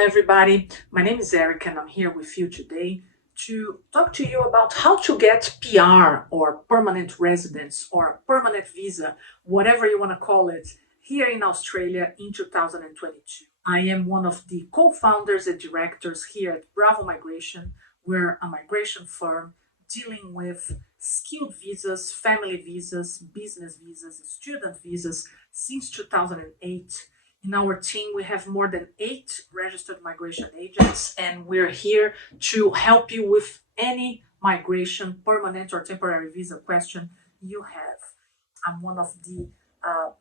Hi, everybody. My name is Eric, and I'm here with you today to talk to you about how to get PR or permanent residence or permanent visa, whatever you want to call it, here in Australia in 2022. I am one of the co founders and directors here at Bravo Migration. We're a migration firm dealing with skilled visas, family visas, business visas, student visas since 2008. In our team, we have more than 8 registered migration agents, and we're here to help you with any migration, permanent or temporary visa question you have. I'm one of the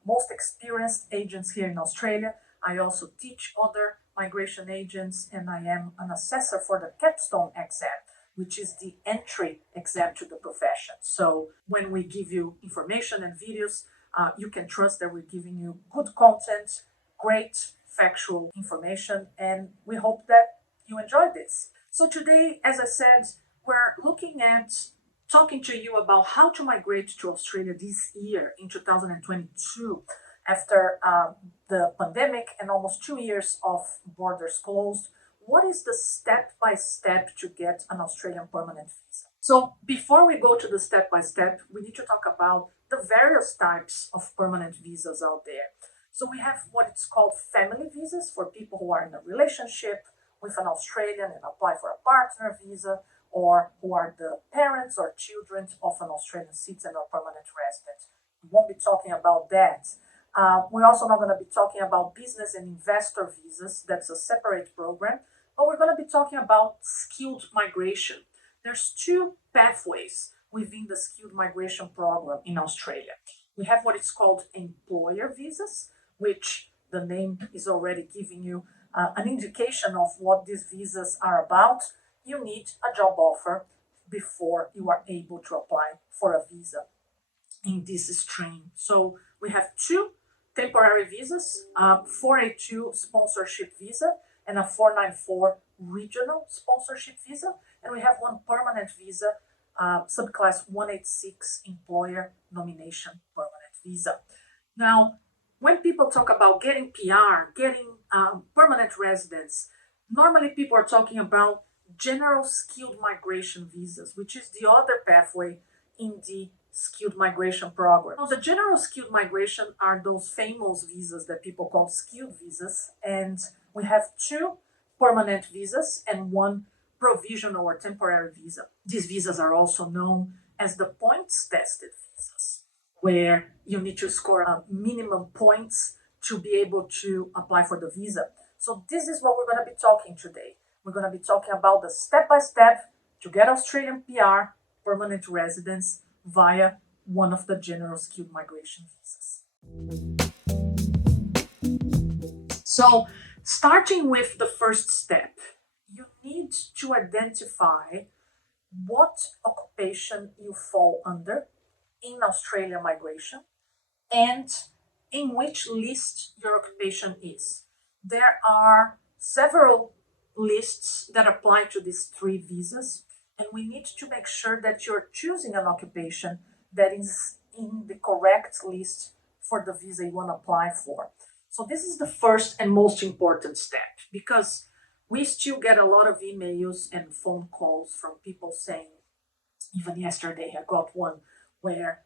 most experienced agents here in Australia. I also teach other migration agents, and I am an assessor for the capstone exam, which is the entry exam to the profession. So when we give you information and videos, you can trust that we're giving you good content, great factual information, and we hope that you enjoyed this. So today, as I said, we're looking at talking to you about how to migrate to Australia this year in 2022 after the pandemic and almost 2 years of borders closed. What is the step by step to get an Australian permanent visa? So, before we go to the step by step, we need to talk about the various types of permanent visas out there. So, we have what it's called family visas for people who are in a relationship with an Australian and apply for a partner visa, or who are the parents or children of an Australian citizen or permanent resident. We won't be talking about that. We're also not going to be talking about business and investor visas. That's a separate program. But we're going to be talking about skilled migration. There's 2 pathways within the skilled migration program in Australia. We have what is called employer visas, which the name is already giving you an indication of what these visas are about. You need a job offer before you are able to apply for a visa in this stream. So we have 2 temporary visas, 482 sponsorship visa and a 494 regional sponsorship visa. And we have one permanent visa, subclass 186 employer nomination permanent visa. Now, when people talk about getting PR, getting permanent residence, normally people are talking about general skilled migration visas, which is the other pathway in the skilled migration program. Now, the general skilled migration are those famous visas that people call skilled visas, and we have 2 permanent visas and 1 provisional or temporary visa. These visas are also known as the points tested visas, where you need to score a minimum points to be able to apply for the visa. So this is what we're going to be talking today. We're going to be talking about the step-by-step to get Australian PR, permanent residence, via one of the general skilled migration visas. So, starting with the first step, you need to identify what occupation you fall under in Australian migration and in which list your occupation is. There are several lists that apply to these 3 visas, and we need to make sure that you're choosing an occupation that is in the correct list for the visa you want to apply for. So this is the first and most important step, because we still get a lot of emails and phone calls from people saying, even yesterday I got one where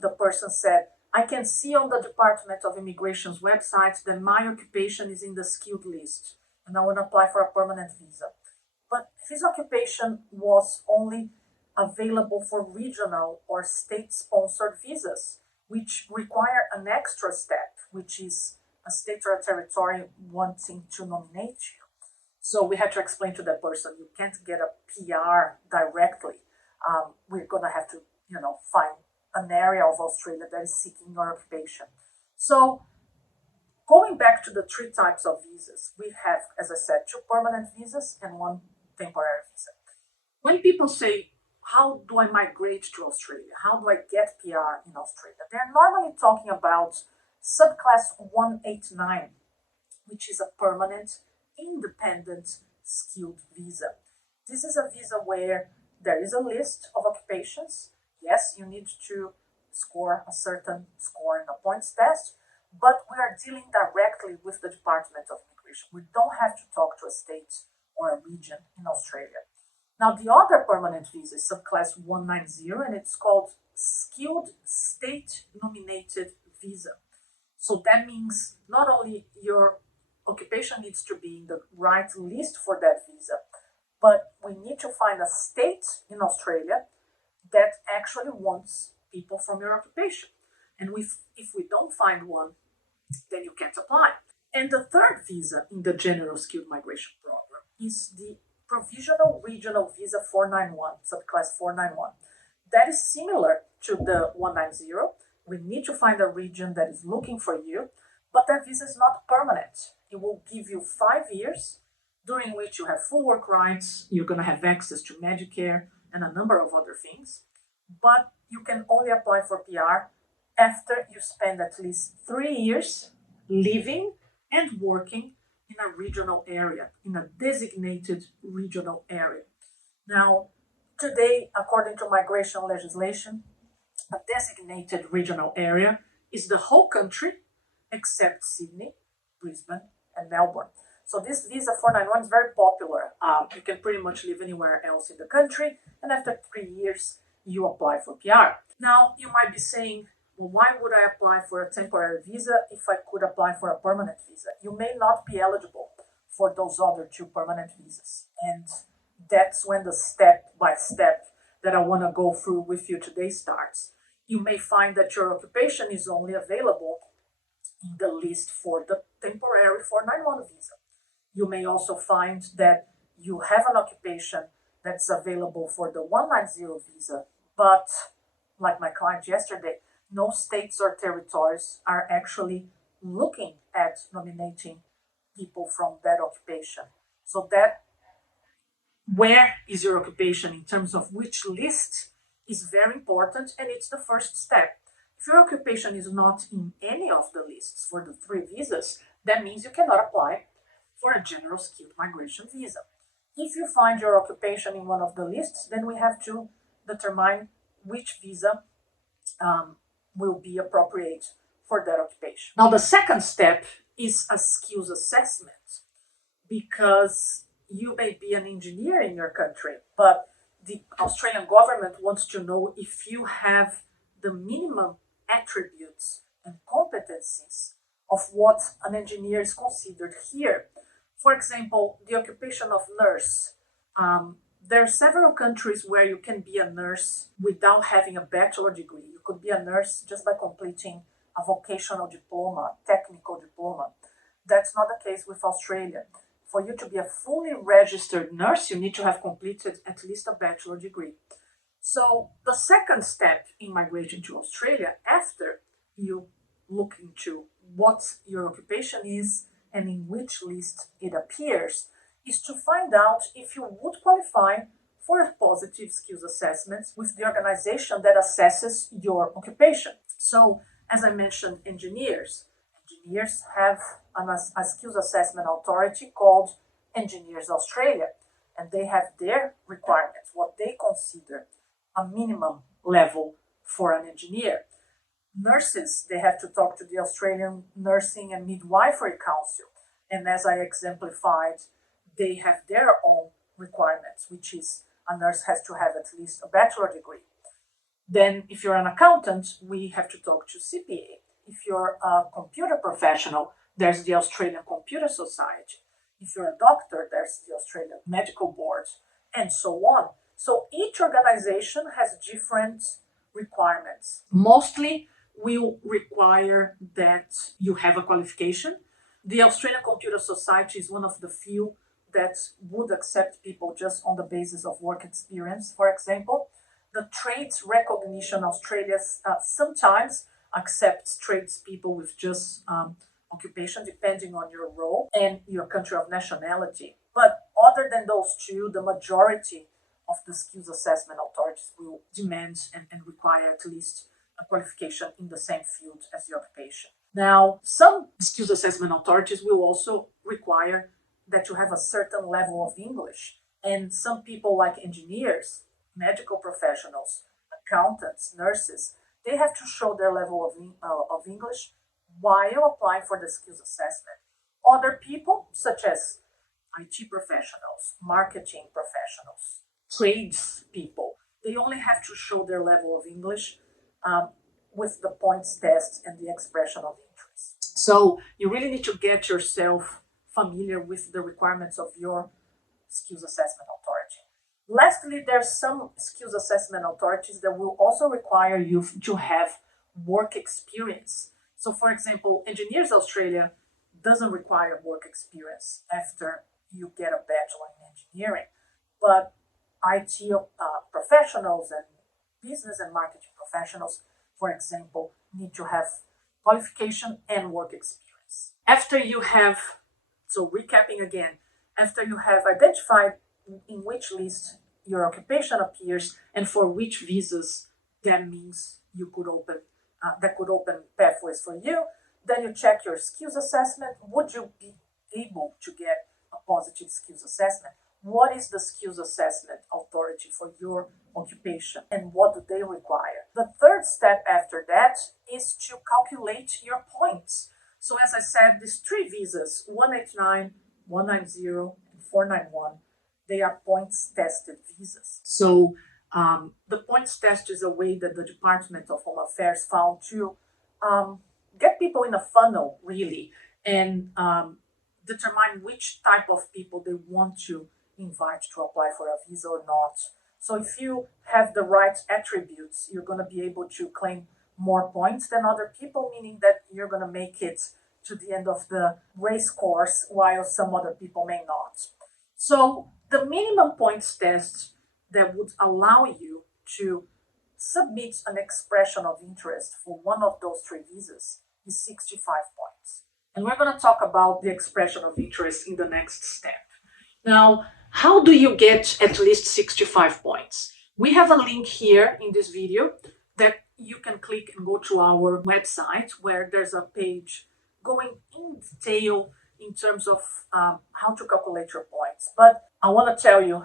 the person said, I can see on the Department of Immigration's website that my occupation is in the skilled list and I want to apply for a permanent visa. But his occupation was only available for regional or state-sponsored visas, which require an extra step, which is a state or a territory wanting to nominate you. So we had to explain to that person, you can't get a PR directly. We're going to have to, find an area of Australia that is seeking your occupation. So going back to the 3 types of visas, we have, as I said, 2 permanent visas and 1 temporary visa. When people say, how do I migrate to Australia? How do I get PR in Australia? They're normally talking about subclass 189, which is a permanent, independent, skilled visa. This is a visa where there is a list of occupations. Yes, you need to score a certain score in a points test, but we are dealing directly with the Department of Immigration. migration. We don't have to talk to a state or a region in Australia. Now, the other permanent visa is subclass 190, and it's called skilled state nominated visa. So that means not only your occupation needs to be in the right list for that visa, but we need to find a state in Australia that actually wants people from your occupation. And if we don't find one, then you can't apply. And the third visa in the General Skilled Migration Program is the Provisional Regional Visa 491, subclass 491. That is similar to the 190. We need to find a region that is looking for you, but that visa is not permanent. It will give you 5 years, during which you have full work rights, you're going to have access to Medicare and a number of other things, but you can only apply for PR after you spend at least 3 years living and working in a regional area, in a designated regional area. Now, today, according to migration legislation, a designated regional area is the whole country except Sydney, Brisbane, and Melbourne. So this visa 491 is very popular. You can pretty much live anywhere else in the country, and after 3 years, you apply for PR. Now, you might be saying, well, why would I apply for a temporary visa if I could apply for a permanent visa? You may not be eligible for those other 2 permanent visas. And that's when the step-by-step that I want to go through with you today starts. You may find that your occupation is only available in the list for the temporary 491 visa. You may also find that you have an occupation that's available for the 190 visa, but like my client yesterday, no states or territories are actually looking at nominating people from that occupation. So that where is your occupation in terms of which list is very important, and it's the first step. If your occupation is not in any of the lists for the 3 visas, that means you cannot apply for a general skilled migration visa. If you find your occupation in one of the lists, then we have to determine which visa will be appropriate for that occupation. Now, the second step is a skills assessment, because you may be an engineer in your country, but the Australian government wants to know if you have the minimum attributes and competencies of what an engineer is considered here. For example, the occupation of nurse. There are several countries where you can be a nurse without having a bachelor degree. You could be a nurse just by completing a vocational diploma, technical diploma. That's not the case with Australia. For you to be a fully registered nurse, you need to have completed at least a bachelor degree. So the second step in migrating to Australia, after you look into what your occupation is and in which list it appears, is to find out if you would qualify for a positive skills assessment with the organization that assesses your occupation. So, as I mentioned, engineers have a skills assessment authority called Engineers Australia, and they have their requirements, what they consider a minimum level for an engineer. Nurses, they have to talk to the Australian Nursing and Midwifery Council, and as I exemplified, they have their own requirements, which is a nurse has to have at least a bachelor degree. Then, if you're an accountant, we have to talk to CPA. If you're a computer professional, there's the Australian Computer Society. If you're a doctor, there's the Australian Medical Board, and so on. So each organization has different requirements. Mostly, will require that you have a qualification. The Australian Computer Society is one of the few that would accept people just on the basis of work experience, for example. The Trades Recognition Australia sometimes accepts tradespeople with just occupation, depending on your role and your country of nationality. But other than those 2, the majority of the skills assessment authorities will demand and require at least a qualification in the same field as the occupation. Now, some skills assessment authorities will also require that you have a certain level of English. And some people like engineers, medical professionals, accountants, nurses, they have to show their level of English while applying for the skills assessment. Other people, such as IT professionals, marketing professionals, trades people, they only have to show their level of English um, with the points test and the expression of interest. So you really need to get yourself familiar with the requirements of your skills assessment authority. Lastly, there's some skills assessment authorities that will also require you to have work experience. So, for example, Engineers Australia doesn't require work experience after you get a bachelor in engineering, but IT professionals and business and marketing professionals, for example, need to have qualification and work experience. After you have, so recapping again, after you have identified in which list your occupation appears and for which visas that means you could open, that could open pathways for you, then you check your skills assessment. Would you be able to get a positive skills assessment? What is the skills assessment authority for your occupation and what do they require? The third step after that is to calculate your points. So as I said, these three visas, 189, 190, and 491, they are points tested visas. So the points test is a way that the Department of Home Affairs found to get people in a funnel, really, and determine which type of people they want to invite to apply for a visa or not. So if you have the right attributes, you're going to be able to claim more points than other people, meaning that you're going to make it to the end of the race course, while some other people may not. So the minimum points test that would allow you to submit an expression of interest for one of those three visas is 65 points. And we're going to talk about the expression of interest in the next step. Now, how do you get at least 65 points? We have a link here in this video that you can click and go to our website where there's a page going in detail in terms of how to calculate your points. But I want to tell you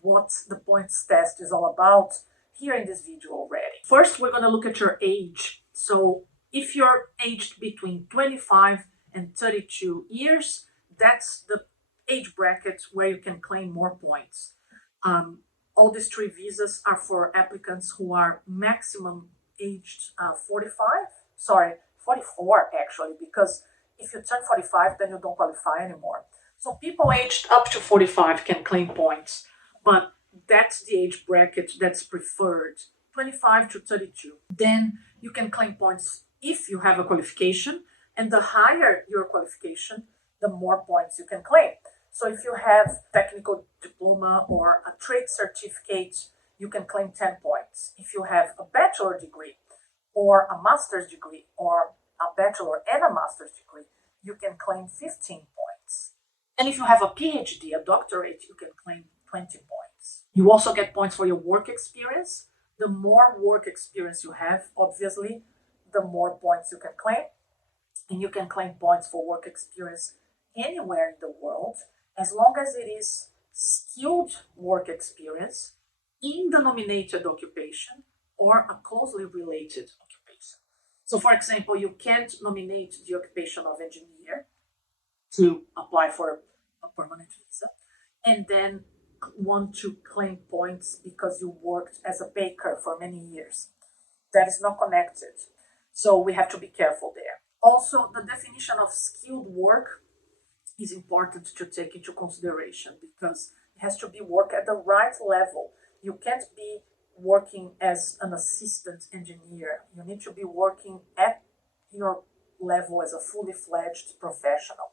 what the points test is all about here in this video already. First, we're going to look at your age. So if you're aged between 25 and 32 years, that's the age bracket where you can claim more points. All these three visas are for applicants who are maximum aged 44 actually, because if you turn 45, then you don't qualify anymore. So people aged up to 45 can claim points, but that's the age bracket that's preferred, 25 to 32. Then you can claim points if you have a qualification, and the higher your qualification, the more points you can claim. So if you have technical diploma or a trade certificate, you can claim 10 points. If you have a bachelor degree or a master's degree or a bachelor and a master's degree, you can claim 15 points. And if you have a PhD, a doctorate, you can claim 20 points. You also get points for your work experience. The more work experience you have, obviously, the more points you can claim. And you can claim points for work experience anywhere in the world, as long as it is skilled work experience in the nominated occupation or a closely related occupation. So, for example, you can't nominate the occupation of engineer to apply for a permanent visa and then want to claim points because you worked as a baker for many years. That is not connected. So we have to be careful there. Also, the definition of skilled work is important to take into consideration because it has to be work at the right level. You can't be working as an assistant engineer. You need to be working at your level as a fully fledged professional.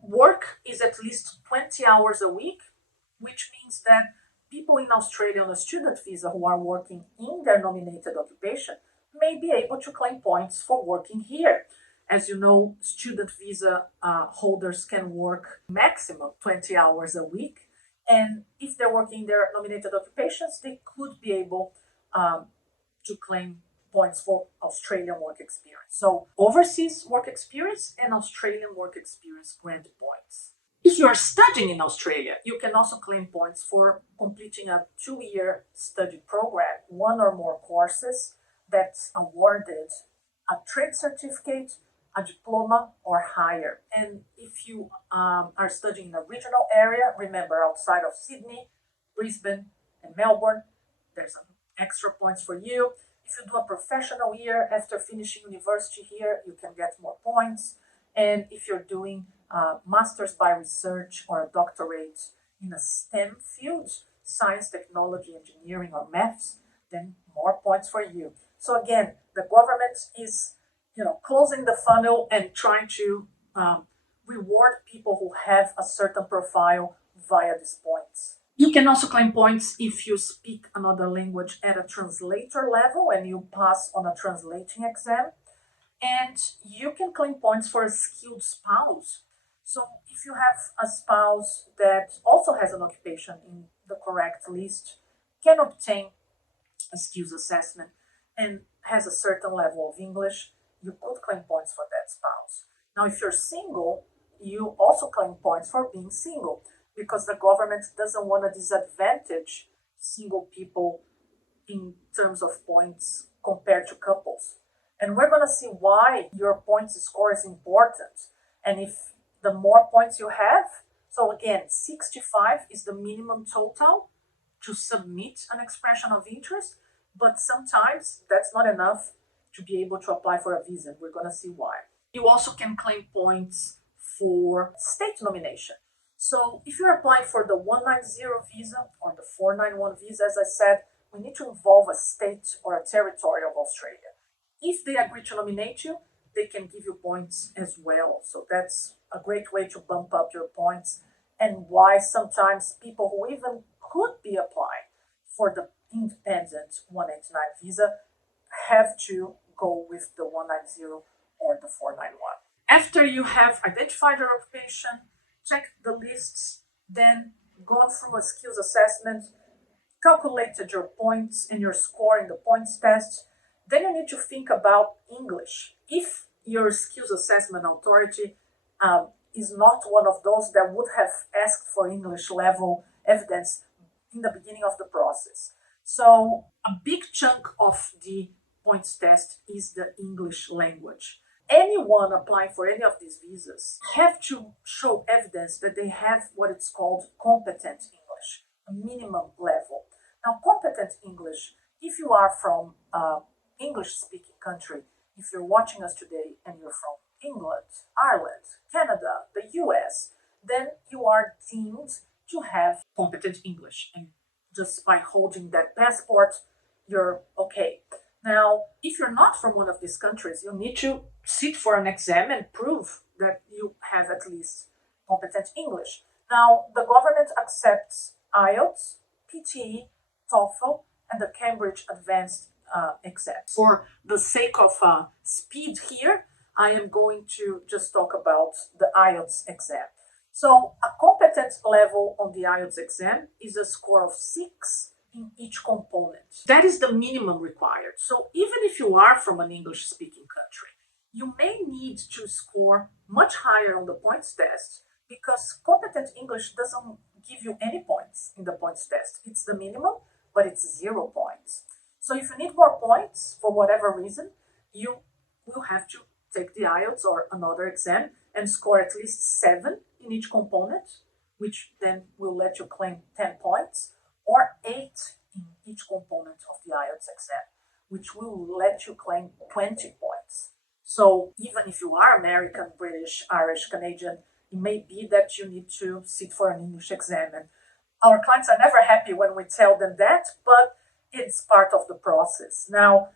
Work is at least 20 hours a week, which means that people in Australia on a student visa who are working in their nominated occupation may be able to claim points for working here. As you know, student visa holders can work maximum 20 hours a week. And if they're working their nominated occupations, they could be able to claim points for Australian work experience. So overseas work experience and Australian work experience grant points. If you are studying in Australia, you can also claim points for completing a 2-year study program, one or more courses that's awarded a trade certificate a diploma or higher. And if you are studying in a regional area, remember outside of Sydney, Brisbane, and Melbourne, there's some extra points for you. If you do a professional year after finishing university here, you can get more points. And if you're doing master's by research or a doctorate in a STEM field, science, technology, engineering, or maths, then more points for you. So again, the government is, closing the funnel and trying to reward people who have a certain profile via these points. You can also claim points if you speak another language at a translator level and you pass on a translating exam. And you can claim points for a skilled spouse. So if you have a spouse that also has an occupation in the correct list, can obtain a skills assessment and has a certain level of English, you could claim points for that spouse. Now, if you're single, you also claim points for being single because the government doesn't want to disadvantage single people in terms of points compared to couples. And we're going to see why your points score is important. And if the more points you have, so again, 65 is the minimum total to submit an expression of interest, but sometimes that's not enough to be able to apply for a visa. We're going to see why. You also can claim points for state nomination. So if you're applying for the 190 visa or the 491 visa, as I said, we need to involve a state or a territory of Australia. If they agree to nominate you, they can give you points as well. So that's a great way to bump up your points, and why sometimes people who even could be applying for the independent 189 visa have to go with the 190 or the 491. After you have identified your occupation, checked the lists, then gone through a skills assessment, calculated your points and your score in the points test, then you need to think about English. If your skills assessment authority is not one of those that would have asked for English level evidence in the beginning of the process. So a big chunk of the points test is the English language. Anyone applying for any of these visas have to show evidence that they have what it's called competent English, a minimum level. Now, competent English, if you are from English-speaking country, if you're watching us today and you're from England, Ireland, Canada, the US, then you are deemed to have competent English. And just by holding that passport, you're okay. Now, if you're not from one of these countries, you need to sit for an exam and prove that you have at least competent English. Now, the government accepts IELTS, PTE, TOEFL, and the Cambridge Advanced exam. For the sake of speed here, I am going to just talk about the IELTS exam. So a competent level on the IELTS exam is a score of 6 in each component. That is the minimum required. So even if you are from an English-speaking country, you may need to score much higher on the points test because competent English doesn't give you any points in the points test. It's the minimum, but it's 0 points. So if you need more points for whatever reason, you will have to take the IELTS or another exam and score at least 7 in each component, which then will let you claim 10 points, or 8 in each component of the IELTS exam, which will let you claim 20 points. So even if you are American, British, Irish, Canadian, it may be that you need to sit for an English exam. And our clients are never happy when we tell them that, but it's part of the process. Now,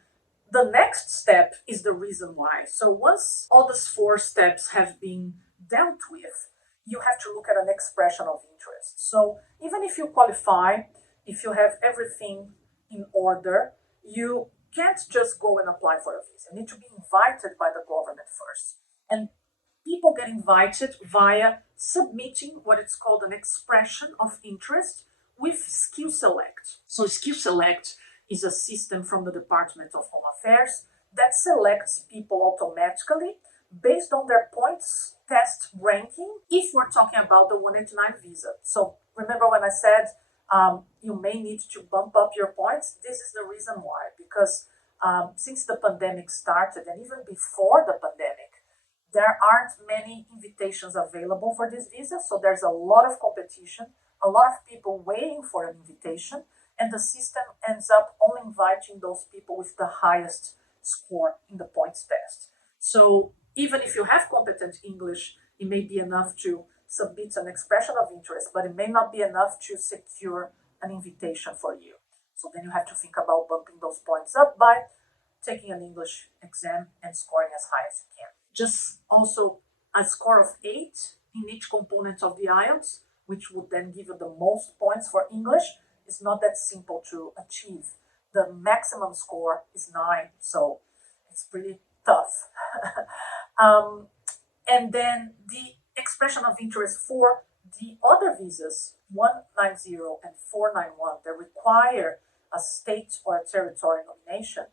the next step is the reason why. So once all these 4 steps have been dealt with, you have to look at an expression of interest. So even if you qualify, if you have everything in order, you can't just go and apply for a visa. You need to be invited by the government first. And people get invited via submitting what is called an expression of interest with Skill Select. So Skill Select is a system from the Department of Home Affairs that selects people automatically based on their points test ranking if we're talking about the 189 visa. So remember when I said you may need to bump up your points? This is the reason why, because since the pandemic started and even before the pandemic, There aren't many invitations available for this visa, so there's a lot of competition, a lot of people waiting for an invitation, and the system ends up only inviting those people with the highest score in the points test. So even if you have competent English, it may be enough to submit an expression of interest, but it may not be enough to secure an invitation for you. So then you have to think about bumping those points up by taking an English exam and scoring as high as you can. Just also a score of 8 in each component of the IELTS, which would then give you the most points for English, is not that simple to achieve. The maximum score is 9, so it's pretty tough. And then the expression of interest for the other visas, 190 and 491, that require a state or a territory nomination.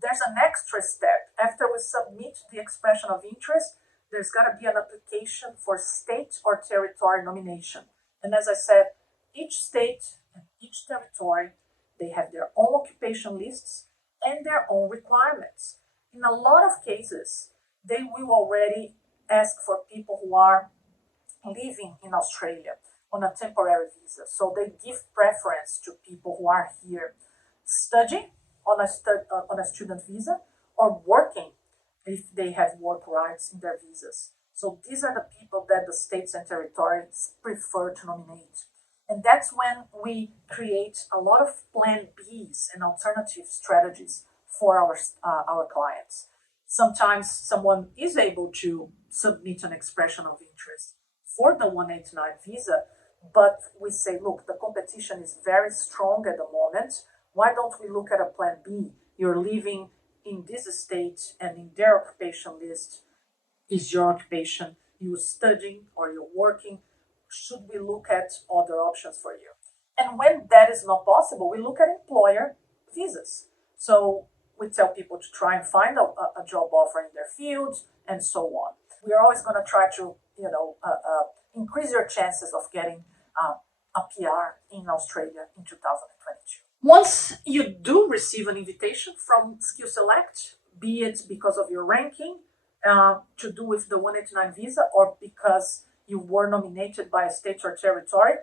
There's an extra step. After we submit the expression of interest, there's got to be an application for state or territory nomination. And as I said, each state and each territory, they have their own occupation lists and their own requirements. In a lot of cases, they will already ask for people who are living in Australia on a temporary visa. So they give preference to people who are here studying on a student visa or working if they have work rights in their visas. So these are the people that the states and territories prefer to nominate. And that's when we create a lot of plan Bs and alternative strategies for our clients. Sometimes someone is able to submit an expression of interest for the 189 visa, but we say, look, the competition is very strong at the moment. Why don't we look at a plan B? You're living in this state and in their occupation list is your occupation. You're studying or you're working. Should we look at other options for you? And when that is not possible, we look at employer visas. So we tell people to try and find a job offer in their fields and so on. We are always going to try to, increase your chances of getting a PR in Australia in 2022. Once you do receive an invitation from Skill Select, be it because of your ranking to do with the 189 visa or because you were nominated by a state or territory,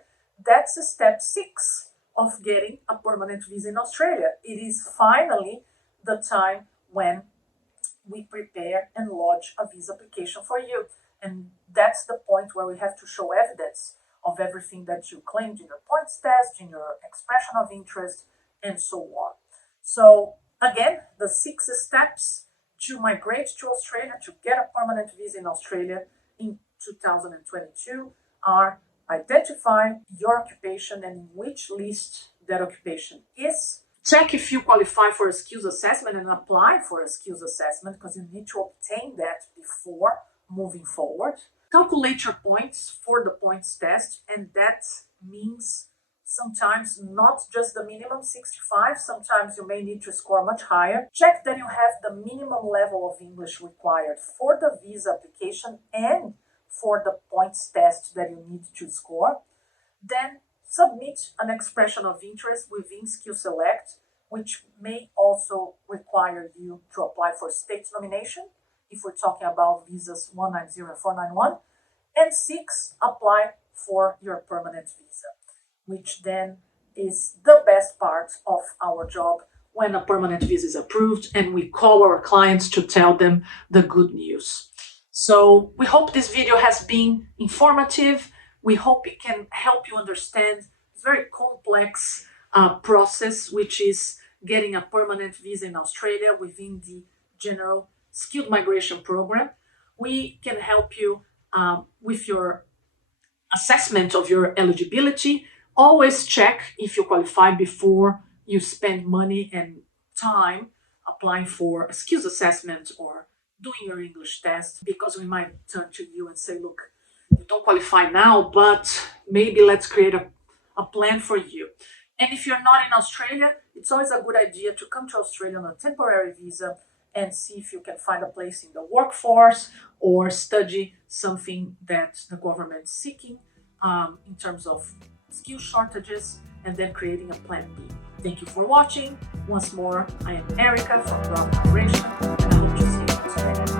that's step 6 of getting a permanent visa in Australia. It is finally the time when we prepare and lodge a visa application for you. And that's the point where we have to show evidence of everything that you claimed in your points test, in your expression of interest, and so on. So again, the 6 steps to migrate to Australia, to get a permanent visa in Australia in 2022 are identify your occupation and in which list that occupation is. Check if you qualify for a skills assessment and apply for a skills assessment because you need to obtain that before moving forward. Calculate your points for the points test, and that means sometimes not just the minimum 65, sometimes you may need to score much higher. Check that you have the minimum level of English required for the visa application and for the points test that you need to score. Then submit an expression of interest within Skill Select, which may also require you to apply for state nomination if we're talking about visas 190 and 491. And 6, apply for your permanent visa, which then is the best part of our job when a permanent visa is approved and we call our clients to tell them the good news. So we hope this video has been informative. We hope it can help you understand this very complex process, which is getting a permanent visa in Australia within the General Skilled Migration Program. We can help you with your assessment of your eligibility. Always check if you qualify before you spend money and time applying for a skills assessment or doing your English test, because we might turn to you and say, look, you don't qualify now, but maybe let's create a plan for you. And if you're not in Australia, it's always a good idea to come to Australia on a temporary visa and see if you can find a place in the workforce or study something that the government is seeking in terms of skill shortages, and then creating a plan B. Thank you for watching. Once more, I am Erica from Migrate, and I hope to see you today.